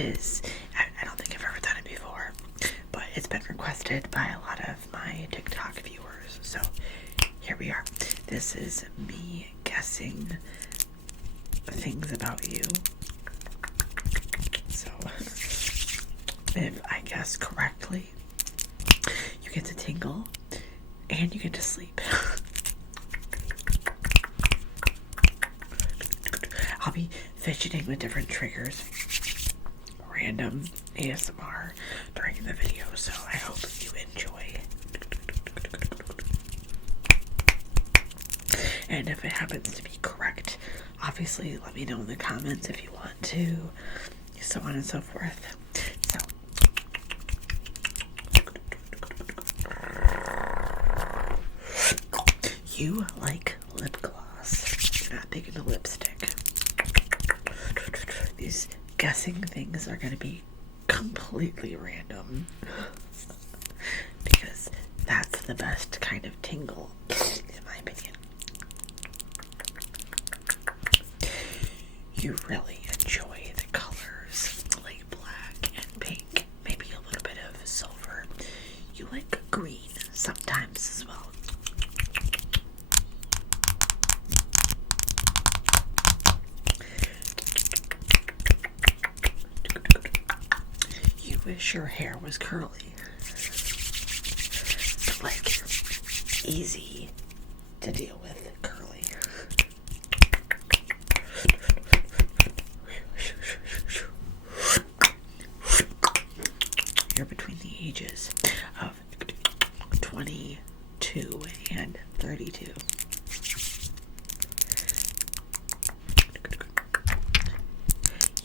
is, I don't think I've ever done it before, but it's been requested by a lot of my TikTok viewers. So here we are. This is me guessing things about you. So if I guess correctly, you get to tingle and you get to sleep. I'll be fidgeting with different triggers, random ASMR during the video, so I hope you enjoy. And if it happens to be correct, obviously let me know in the comments if you want to, so on and so forth. So you like lip gloss. You're not big into lipstick. These guessing things are going to be completely random because that's the best kind of tingle, in my opinion. You really enjoy the colors like black and pink, maybe a little bit of silver. You like green sometimes as well. You wish your hair was curly, like easy to deal with curly. You're between the ages of 22 and 32.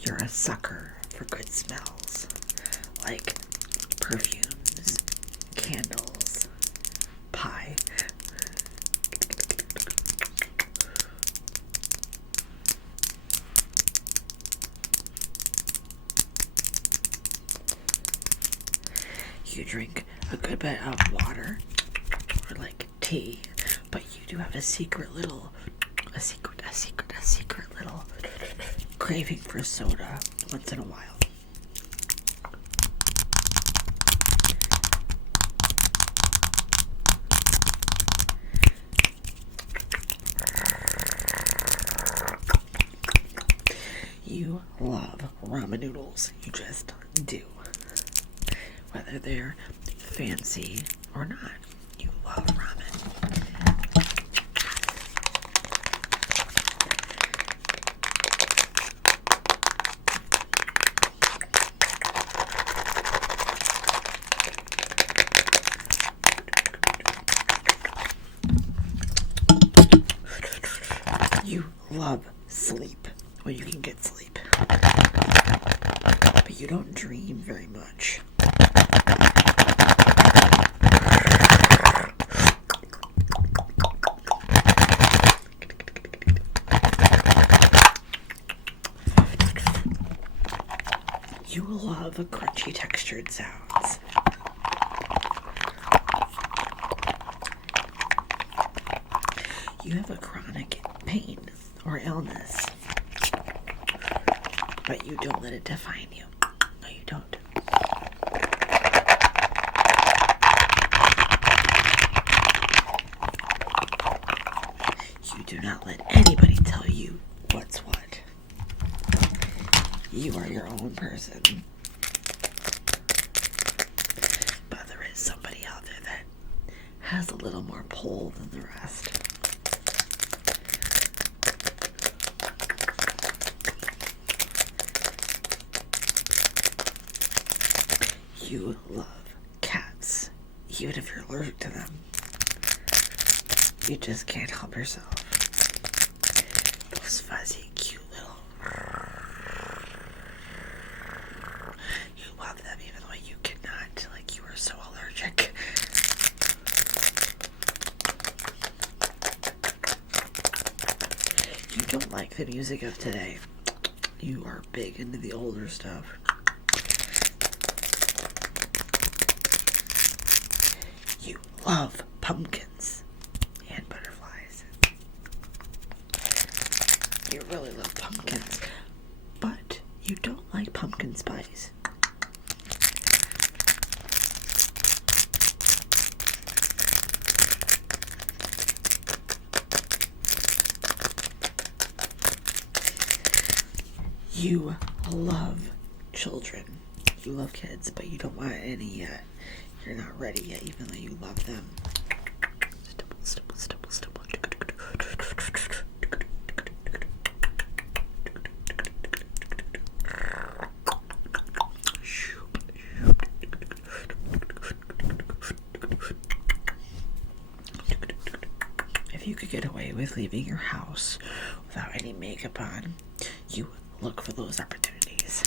You're a sucker for good smells, like perfumes, candles, pie. You drink a good bit of water or like tea, but you do have a secret little craving for soda once in a while. You love ramen noodles. You just do. Whether they're fancy or not, you love ramen. You love sleep when you can get sleep, but you don't dream very much. You love crunchy textured sounds. You have a chronic pain or illness, but you don't let it define you. No, you don't. You do not let anybody tell you what's what. You are your own person. But there is somebody out there that has a little more pull than the rest. You love cats, even if you're allergic to them. You just can't help yourself. Those fuzzy, cute little... You love them even though you cannot, like you are so allergic. You don't like the music of today. You are big into the older stuff. You love pumpkins and butterflies. You really love pumpkins, but You don't like pumpkin spice. You love children. You love kids, but you don't want any yet. You're not ready yet, even though you love them. Stipple, stipple, stipple, stipple. If you could get away with leaving your house without any makeup on, you look for those opportunities.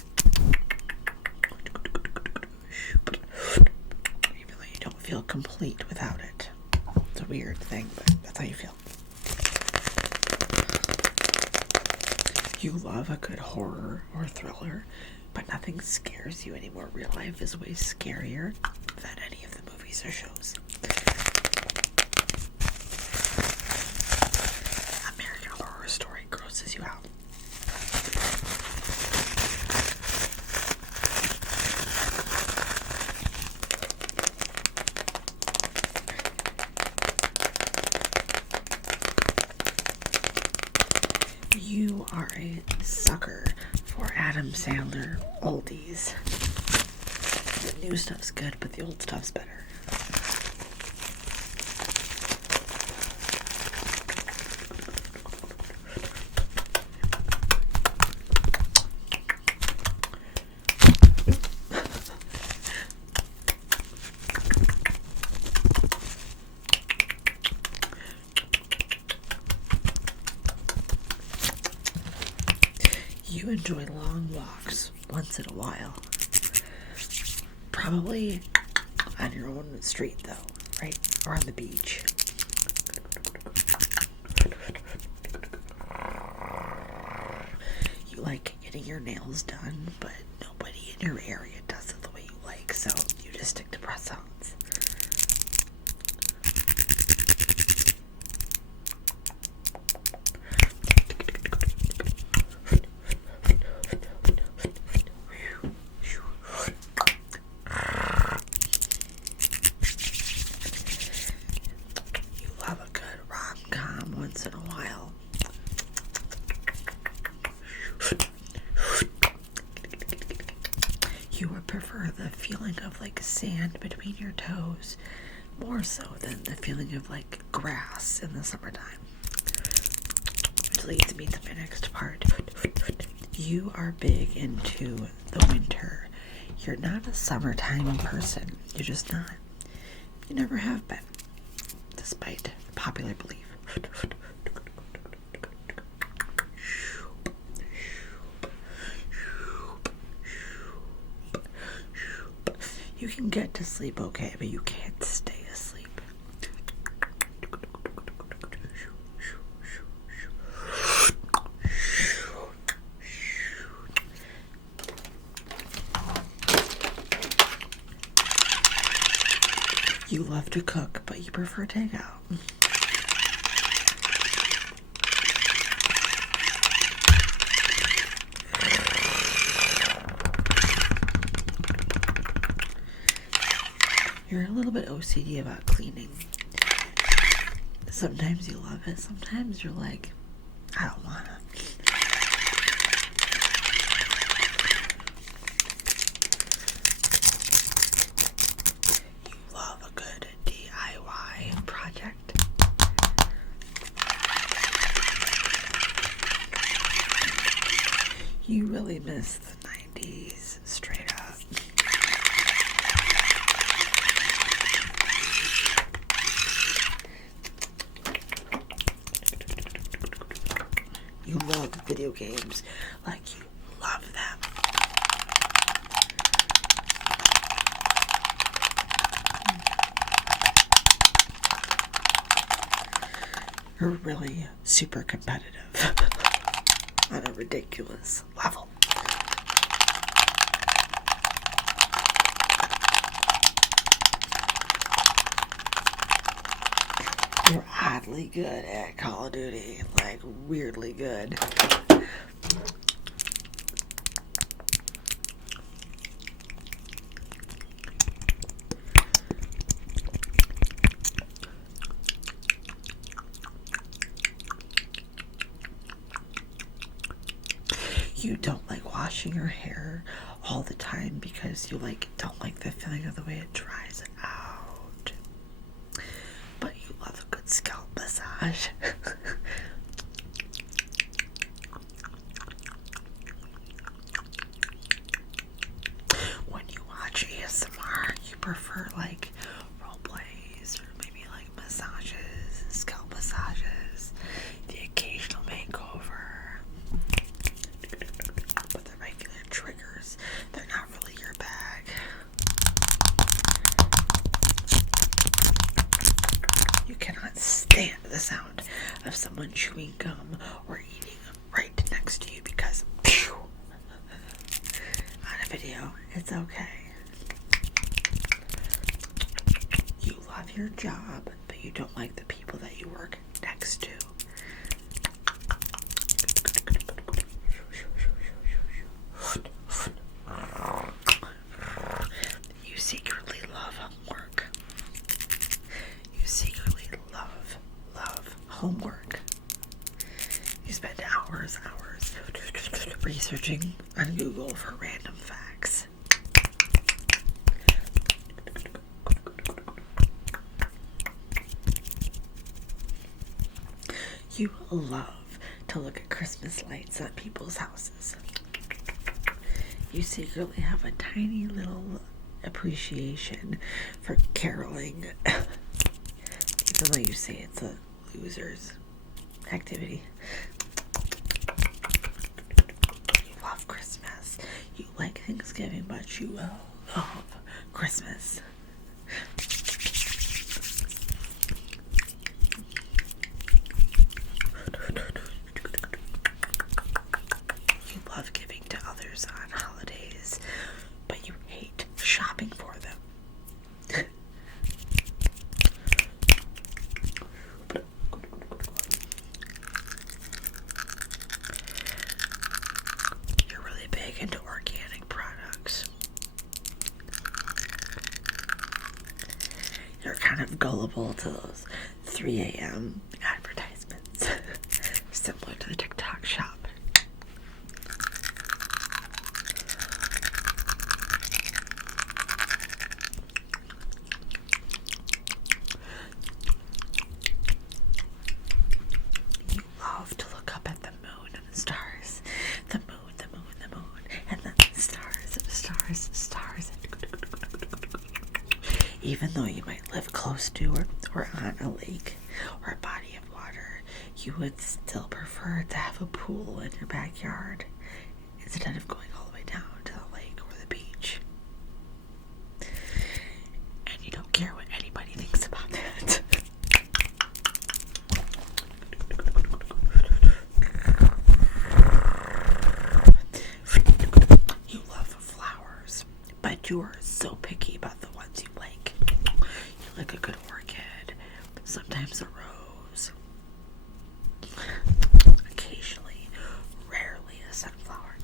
Even though you don't feel complete without it. It's a weird thing, but that's how you feel. You love a good horror or thriller, but nothing scares you anymore. Real life is way scarier than any of the movies or shows. American Horror Story grosses you out. You are a sucker for Adam Sandler oldies. The new stuff's good, but the old stuff's better. You enjoy long walks once in a while. Probably on your own street, though, right? Or on the beach. You like getting your nails done, but nobody in your area does it the way you like, so you just stick to press-ons. Once in a while. You would prefer the feeling of like sand between your toes more so than the feeling of like grass in the summertime. Which leads me to my next part. You are big into the winter. You're not a summertime person. You're just not. You never have been, despite popular belief. You can get to sleep okay, but you can't stay asleep. You love to cook, but you prefer takeout. You're a little bit OCD about cleaning. Sometimes you love it, sometimes you're like, I don't wanna. You love a good DIY project. You really miss the 90s, straight up. You love video games like you love them. You're really super competitive on a ridiculous level. You're oddly good at Call of Duty, like weirdly good. You don't like washing your hair all the time because you don't like the feeling of the way it dries out. But you love a good scalp massage. When you watch ASMR, you prefer role plays or maybe massages, scalp massages, the occasional makeover. But the regular triggers, they're not really your bag. You cannot stand the sound of someone chewing gum or eating right next to you because, phew, on a video, it's okay. You love your job, but you don't like the people that you work next to. You secretly love homework. You secretly love homework. You spend hours researching on Google for random facts. You love to look at Christmas lights at people's houses. You secretly have a tiny little appreciation for caroling, even though you say it's a loser's activity. You love Christmas. You like Thanksgiving, but you love Christmas. You love giving to others on holidays, but you hate shopping for them. You're really big into organic products. You're kind of gullible to those 3 a.m. advertisements, similar to the TikTok shop. You love to look up at the moon and the stars. The moon, and the stars. Even though you might live close to or on a lake or a body of water, you would still prefer to have a pool in your backyard instead of going all the way down to the lake or the beach. And you don't care what anybody thinks about that. You love flowers, but you are so picky about the ones you like. You like a good orchid, sometimes a rose, occasionally, rarely a sunflower.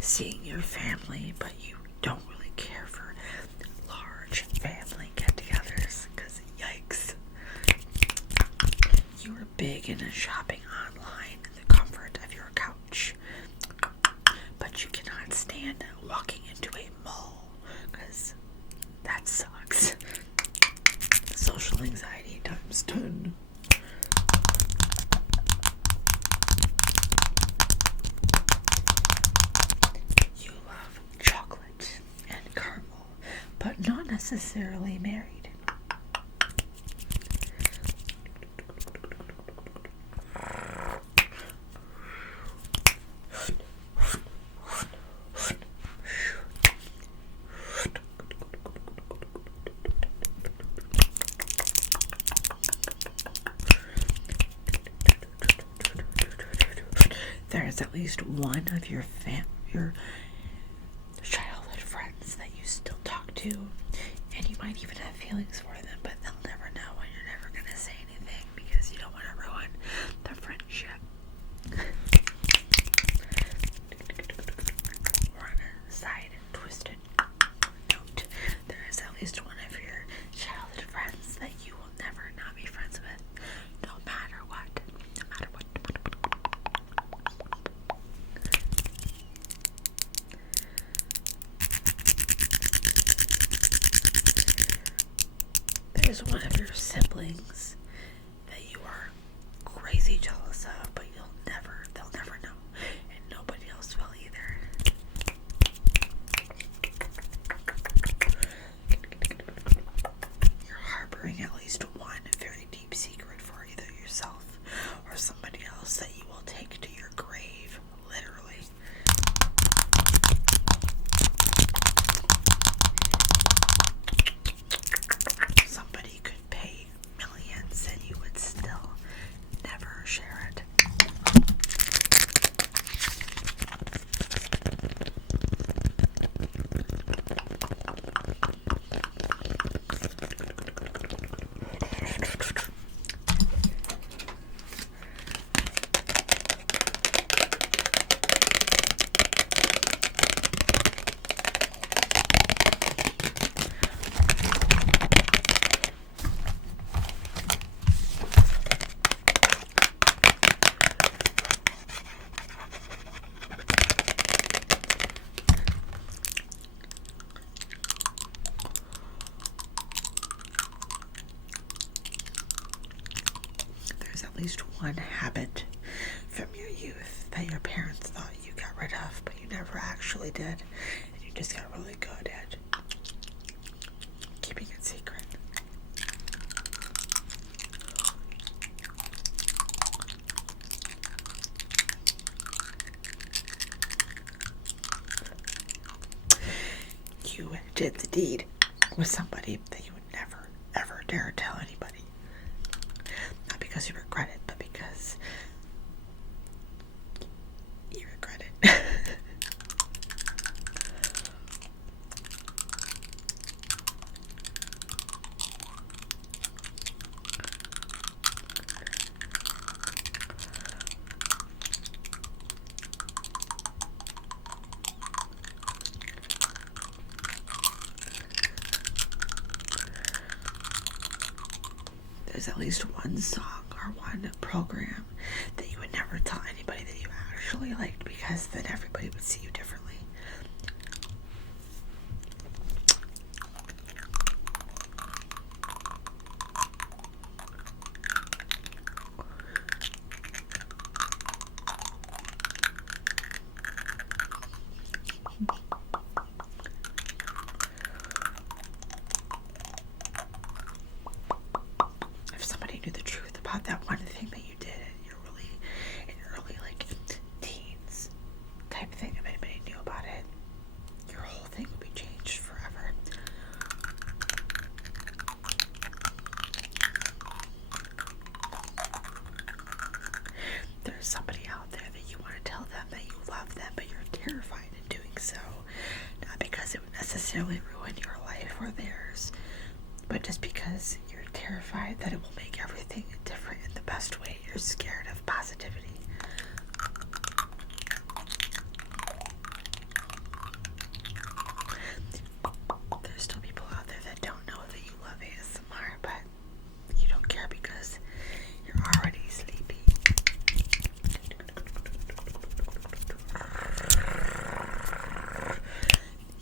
Seeing your family, but you don't really care for large family get-togethers, because yikes. You are big into shopping online in the comfort of your couch, but you cannot stand walking into a mall, because that sucks. Social anxiety times 10. But not necessarily married. there is at least one of your childhood friends that you still talk to, and you might even have feelings for them, but they'll never know, and you're never gonna say anything because you don't want to ruin the friendship. Or on a side twisted note, there is at least one of your childhood friends that you will never not be friends with, no matter what. No matter what. There's one of your siblings that you are crazy jealous of, but they'll never know, and nobody else will either. You're harboring at least one very deep secret for either yourself or somebody else that you will take to your grave, literally. Somebody could pay millions and you would still never share it. At least one habit from your youth that your parents thought you got rid of, but you never actually did, and you just got really good at keeping it secret. You did the deed with somebody that you would never, ever dare tell anybody. Not because you regret it, but because you regret it. There's at least one song or one program that you would never tell anybody that you actually liked, because then everybody would see you differently. Knew the truth about that one thing that you did in your early like teens type thing, if anybody knew about it, your whole thing would be changed forever. There's somebody out there that you want to tell them that you love them, but you're terrified of doing so, not because it would necessarily ruin your life or theirs, but just because you're terrified that it will make everything different in the best way. You're scared of positivity. There's still people out there that don't know that you love ASMR, but you don't care because you're already sleepy.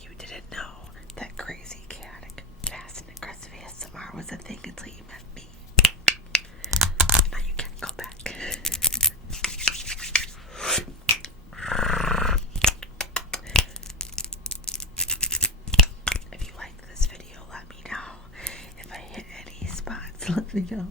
You didn't know that crazy, chaotic, fast, and aggressive ASMR was a thing until you met me. Now you can't go back. If you like this video, let me know. If I hit any spots, let me know.